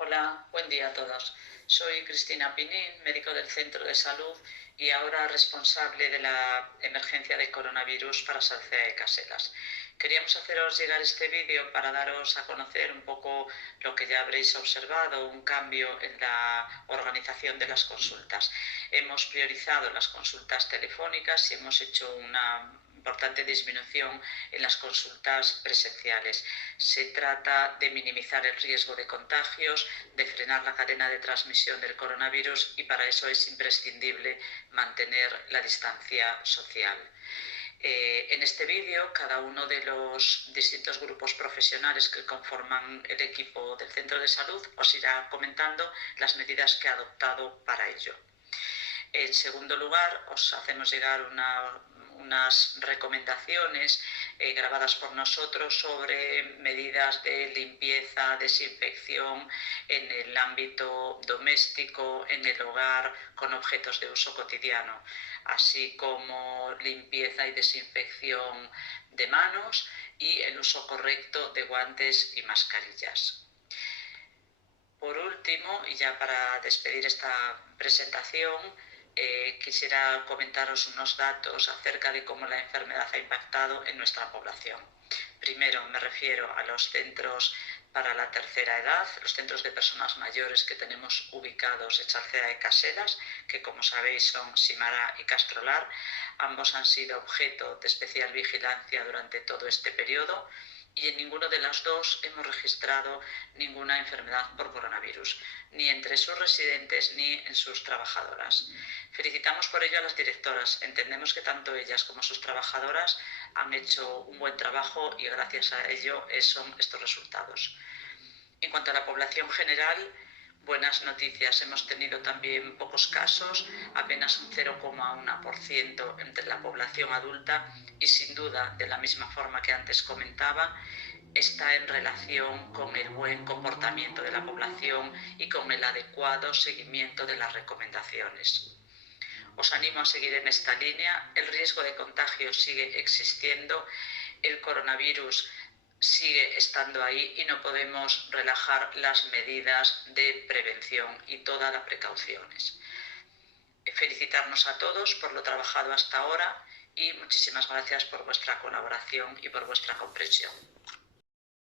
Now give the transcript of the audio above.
Hola, buen día a todos. Soy Cristina Pinín, médico del Centro de Salud y ahora responsable de la emergencia de coronavirus para Salcea de Caselas. Queríamos haceros llegar este vídeo para daros a conocer un poco lo que ya habréis observado, un cambio en la organización de las consultas. Hemos priorizado las consultas telefónicas y hemos hecho una importante disminución en las consultas presenciales. Se trata de minimizar el riesgo de contagios, de frenar la cadena de transmisión del coronavirus y para eso es imprescindible mantener la distancia social. En este vídeo, cada uno de los distintos grupos profesionales que conforman el equipo del centro de salud os irá comentando las medidas que ha adoptado para ello. En segundo lugar, os hacemos llegar unas recomendaciones grabadas por nosotros sobre medidas de limpieza, desinfección en el ámbito doméstico, en el hogar, con objetos de uso cotidiano, así como limpieza y desinfección de manos y el uso correcto de guantes y mascarillas. Por último, y ya para despedir esta presentación, quisiera comentaros unos datos acerca de cómo la enfermedad ha impactado en nuestra población. Primero me refiero a los centros para la tercera edad, los centros de personas mayores que tenemos ubicados en Salcea de Caselas, que como sabéis son Simará y Castrolar. Ambos han sido objeto de especial vigilancia durante todo este periodo y en ninguno de los dos hemos registrado ninguna enfermedad por coronavirus, ni entre sus residentes ni en sus trabajadoras. Felicitamos por ello a las directoras. Entendemos que tanto ellas como sus trabajadoras han hecho un buen trabajo y gracias a ello son estos resultados. En cuanto a la población general, buenas noticias. Hemos tenido también pocos casos, apenas un 0,1% entre la población adulta y sin duda, de la misma forma que antes comentaba, está en relación con el buen comportamiento de la población y con el adecuado seguimiento de las recomendaciones. Os animo a seguir en esta línea. El riesgo de contagio sigue existiendo, el coronavirus sigue estando ahí y no podemos relajar las medidas de prevención y todas las precauciones. Felicitarnos a todos por lo trabajado hasta ahora y muchísimas gracias por vuestra colaboración y por vuestra comprensión.